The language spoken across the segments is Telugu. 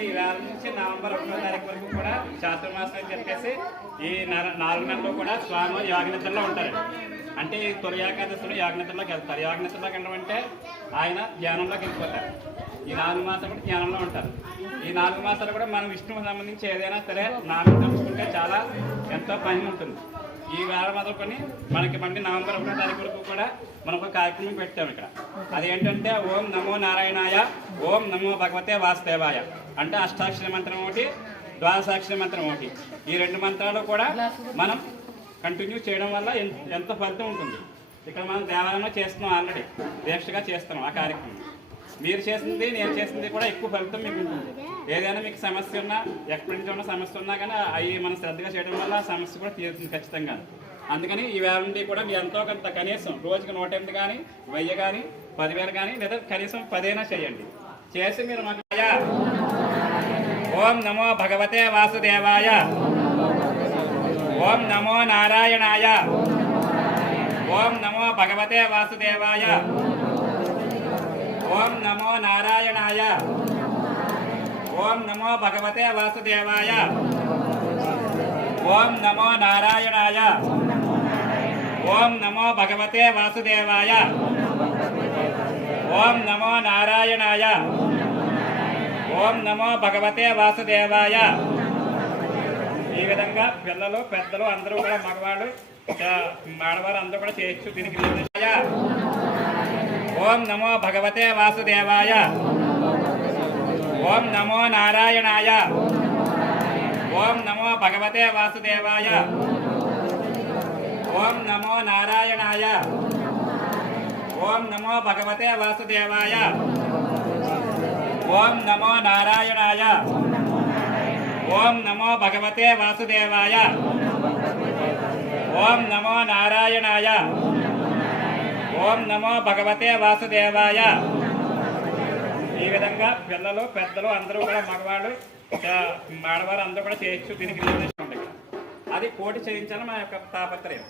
కాబట్టి ఈ వేల నుంచి నవంబర్ ఒకటో తారీఖు వరకు కూడా చాతుర్మాసం అని చెప్పేసి ఈ నాలుగు నెలలో కూడా స్వామి యాగనిద్రలో ఉంటారు. అంటే ఈ తొలి ఏకాదశిలో యాగనిద్రలోకి వెళ్తారు. యాగనిద్రలోకి వెళ్ళడం అంటే ఆయన ధ్యానంలోకి వెళ్ళిపోతారు. ఈ నాలుగు మాసాలు కూడా ధ్యానంలో ఉంటారు. ఈ నాలుగు మాసాలు కూడా మనం విష్ణువుకి సంబంధించి ఏదైనా సరే నాలుగు తెలుసుకుంటే చాలా ఎంతో పని ఉంటుంది. ఈ వేళ మొదలుకొని మనకి మళ్ళీ నవంబర్ ఒకటో తారీఖు వరకు కూడా మనకు ఒక కార్యక్రమం పెట్టాం ఇక్కడ. అదేంటంటే ఓం నమో నారాయణాయ ఓం నమో భగవతే వాసుదేవాయ అంటే అష్టాక్షరి మంత్రం ఒకటి ద్వాదశాక్షరి మంత్రం ఒకటి. ఈ రెండు మంత్రాలు కూడా మనం కంటిన్యూ చేయడం వల్ల ఎంత ఫలితం ఉంటుంది. ఇక్కడ మనం దేవాలయంలో చేస్తున్నాం ఆల్రెడీ దీక్షగా చేస్తున్నాం ఆ కార్యక్రమం. మీరు చేసింది నేను చేసింది కూడా ఎక్కువ ఫలితం మీకు ఉంటుంది. ఏదైనా మీకు సమస్య ఉన్నా ఎక్కడి నుంచి ఉన్న సమస్య ఉన్నా కానీ అవి మనం శ్రద్ధగా చేయడం వల్ల సమస్య కూడా తీరుతుంది ఖచ్చితంగా. అందుకని ఈ వేల నుండి కూడా మీరు ఎంతో కొంత కనీసం రోజుకి నూట ఎనిమిది కానీ వెయ్యి కానీ పదివేలు కానీ లేదా కనీసం పదైనా చేయండి. చేసి మీరు మాకు ఓం నమో భగవతే వాసుదేవాయ. ఓం నమో నారాయణాయ. ఓం నమో భగవతే వాసుదేవాయ. ఓం నమో నారాయణాయ. ఓం నమో భగవతే వాసుదేవాయ. ఓం నమో నారాయణాయ. ఓం నమో భగవతే వాసుదేవాయ. ఓం నమో నారాయణాయ. ఓం నమో భగవతే వాసుదేవాయ. ఈ విధంగా పిల్లలు పెద్దలు అందరూ కూడా మగవాళ్ళు ఆడవారు అందరూ కూడా చేయొచ్చు. దీనికి ఓం నమో భగవతే వాసుదేవాయ. ఓం నమో నారాయణాయ. ఓం నమో భగవతే వాసుదేవాయ. ఓం నమో నారాయణాయ. ఓం నమో భగవతే వాసుదేవాయ. ఓం నమో నారాయణాయ. ఓం నమో భగవతే వాసుదేవాయ. ఓం నమో నారాయణాయ. ఓం నమో భగవతే వాసుదేవాయ. ఈ విధంగా పిల్లలు పెద్దలు అందరూ కూడా మగవాళ్ళు ఆడవారు అందరూ కూడా చేయొచ్చు దీనికి ఉంది. అది పోటీ చేయించాలని మా యొక్క తాపత్రయం.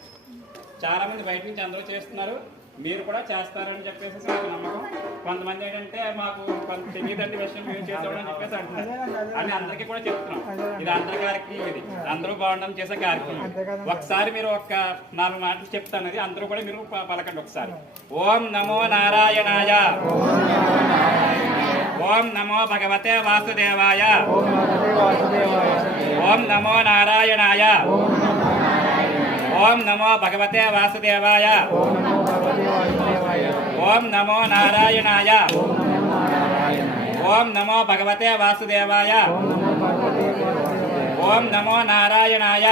చాలా మంది బయట నుంచి అందరూ చేస్తున్నారు. మీరు కూడా చేస్తారని చెప్పేసి నాకు నమ్మకం. కొంతమంది ఏంటంటే మాకు కొంత తెలియదండి విషయం మేము చేసామని చెప్పేసి అంటున్నారు. అని అందరికీ కూడా చెప్తున్నాం. ఇది అందరి కార్యక్రమం ఇది. అందరూ బాగుండని చేసే కార్యక్రమం ఒకసారి మీరు ఒక నాలుగు మాటలు చెప్తాను అందరూ కూడా మీరు పలకండి ఒకసారి. ఓం నమో నారాయణాయ. ఓం నమో భగవతే వాసుదేవాయ. ఓం నమో నారాయణాయ. ఓం నమో భగవతే వాసుదేవాయ. ఓం నమో నారాయణాయ ఓం నమో భగవతే వాసుదేవాయ ఓం నమో నారాయణాయ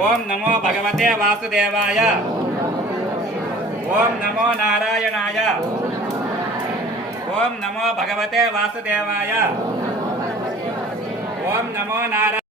ఓం నమో భగవతే వాసుదేవాయ ఓం నమో నారాయణాయ ఓం నమో భగవతే వాసుదేవాయ ఓం నమో నారాయణ